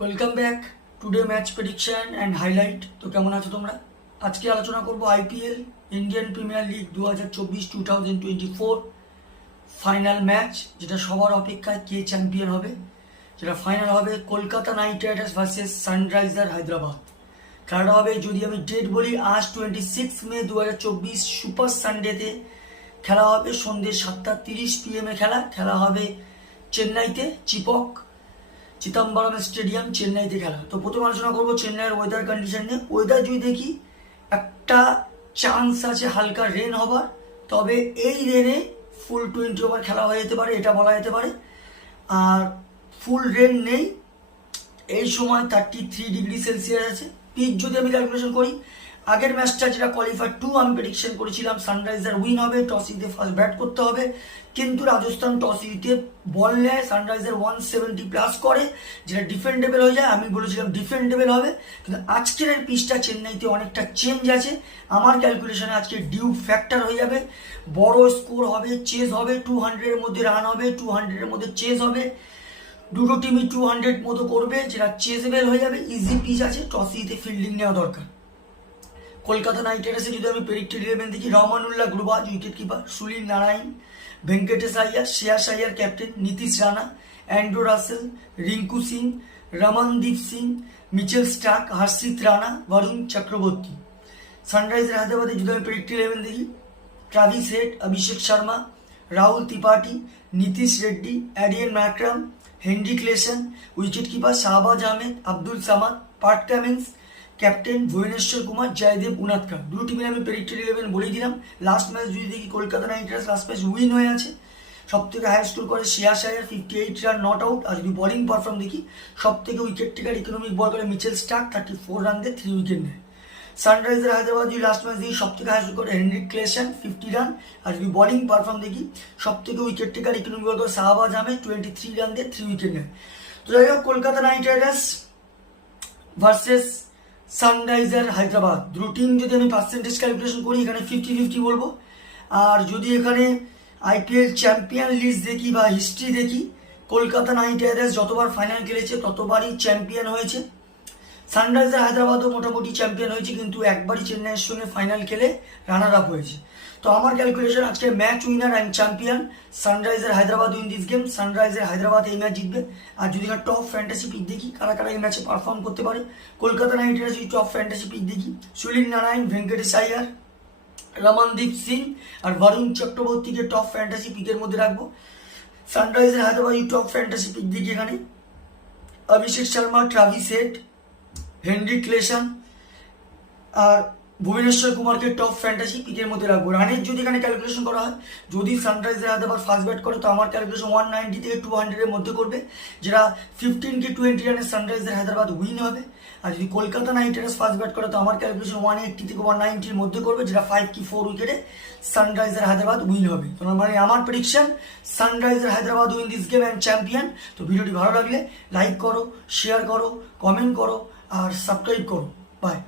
Welcome back today match prediction and highlight. তো কেমন আছো তোমরা? আজকে আলোচনা করব IPL Indian premier league 2024 final match, যেটা সবার অপেক্ষায় কে চ্যাম্পিয়ন হবে। যেটা ফাইনাল হবে Kolkata Knight Riders versus sunriser Hyderabad. খেলাটা হবে, যদি আমি ডেট বলি, আজ 26 মে 2024 সুপার সানডেতে খেলা হবে। সন্ধ্যে 7:30 PM খেলা হবে চেন্নাইতে, চিদম্বরম স্টেডিয়াম, চেন্নাইতে খেলা। তো প্রথম আলোচনা করবো চেন্নাইয়ের ওয়েদার কন্ডিশন নিয়ে। ওয়েদার যদি দেখি, একটা চান্স আছে হালকা রেন হবার, তবে এই রেনে ফুল 20 ওভার খেলা হয়ে যেতে পারে, এটা বলা যেতে পারে। আর ফুল রেন নেই, এই সময় 33°C আছে। পিচ যদি আমি ক্যালকুলেশন করি, আগের ম্যাচটা যেটা কোয়ালিফায়ার 2 আমি প্রেডিকশন করেছিলাম সানরাইজার উইন হবে, টস জিতে ফার্স্ট ব্যাট করতে হবে, কিন্তু রাজস্থান টস জিতে বল নেয়, সানরাইজার 170+ করে, যেটা ডিফেন্ডেবল হয়ে যায়। আমি বলেছিলাম ডিফেন্ডেবল হবে, কিন্তু আজকের এই পিচটা চেন্নাইতে অনেকটা চেঞ্জ আছে। আমার ক্যালকুলেশনে আজকে ডিউ ফ্যাক্টর হয়ে যাবে, বড় স্কোর হবে, চেজ হবে, 200-এর মধ্যে রান হবে, 200-এর মধ্যে চেজ হবে, দুটো টিমই 200 মতো করবে, যেটা চেজেবল হয়ে যাবে। ইজি পিচ আছে, টস জিতে ফিল্ডিং নেওয়া দরকার। কলকাতা নাইট রাইডার্সে যদি আমি প্রেডিক্টেড 11 দেখি, Rahmanullah Gurbaz wicket keeper, Sunil Narine, Venkatesh Iyer, Shreyas Iyer captain, Nitish Rana, Andre Russell, Rinku Singh, Ramandeep Singh, Mitchell Starc, Harshit Rana, Varun Chakravarthy. Sunriser হায়দ্রাবাদে যদি আমি প্রেডিক্টেড 11 দেখি, Travis Head, Abhishek Sharma, Rahul Tripathi, Nitish Reddy, Aiden Markram, Heinrich Klaasen, wicket keeper Shahbaz Ahmed, Abdul Samad, Pat Cummins, captain Bhuvneshwar Kumar, Jaydev Unadkat. দুটো টিমের আমি প্রেডিক্টেড 11 বলেই দিলাম। লাস্ট ম্যাচ যদি দেখি, Kolkata Knight Riders last match win হয়ে আছে। সব থেকে হাই স্কোর করে Shreyas Iyer, 58 run not out. আর যদি বোলিং পারফর্ম দেখি, সব থেকে উইকেট টেকার ইকোনমিক বল করে মিচেল স্টার্ক, 34 রান দিয়ে 3 উইকেট নেয়। সানরাইজার হায়দ্রাবাদ যদি লাস্ট ম্যাচ দেখি, সব থেকে হাই স্কোর করে হেনরি ক্লেসন, 50 রান। আর যদি বোলিং পারফর্ম দেখি, সব থেকে উইকেট টেকার ইকোনমিক বল করে শাহবাজ আহমেদ, 23 রান দিয়ে 3 উইকেট নেয়। তো যাই হোক, Kolkata Knight Riders versus sunriser Hyderabad, দুটো টিম যদি আমি পার্সেন্টেজ ক্যালকুলেশন করি, এখানে 50-50 বলবো। আর যদি এখানে আইপিএল চ্যাম্পিয়ন লিস্ট দেখি বা হিস্ট্রি দেখি, কলকাতা নাইট রাইডার্স যতবার ফাইনাল খেলেছে ততবারই চ্যাম্পিয়ন হয়েছে। সানরাইজার হায়দ্রাবাদও মোটামুটি চ্যাম্পিয়ন হয়েছে, কিন্তু একবারই চেন্নাইয়ের সঙ্গে ফাইনাল খেলে রানার আপ হয়েছে। তো আমার ক্যালকুলেশন, আজকে match winner and champion sunriser Hyderabad win this game. Sunriser Hyderabad এই ম্যাচ জিতবে। আর যদি টপ ফ্যান্টাসি পিক দেখি, কারা কারা এই ম্যাচে পারফর্ম করতে পারে, কলকাতা নাইট রাইডার্স যদি টপ ফ্যান্টাসি পিক দেখি, সুনীল নারায়ণ, ভেঙ্কটেশ আইয়ার, রমনদীপ সিং আর বরুণ চক্রবর্তীকে টপ ফ্যান্টাসি পিকের মধ্যে রাখবো। Sunriser Hyderabad top fantasy pick দেখি, এখানে Abhishek Sharma, Travis Head, Henry Klaasen আর ভুবনেশ্বর কুমারকে টপ ফ্যান্টাসি পিকের মধ্যে রাখবো। রানের যদি এখানে ক্যালকুলেশন করা হয়, যদি সানরাইজার হায়দ্রাবাদ ফার্স্ট ব্যাট করে, তো আমার ক্যালকুলেশন 190 থেকে 200-এর মধ্যে করবে, যেটা 15-20 রানের সানরাইজার হায়দ্রাবাদ উইন হবে। আর যদি Kolkata Knight Riders first bat করে, তো আমার ক্যালকুলেশন 180 থেকে 190-এর মধ্যে করবে, যেটা 5-4 উইকেটে সানরাইজার হায়দ্রাবাদ উইন হবে। তো মানে আমার prediction, sunriser Hyderabad win this game and champion. তো ভিডিওটি ভালো লাগলে লাইক করো, শেয়ার করো, কমেন্ট করো আর সাবস্ক্রাইব করো। বাই।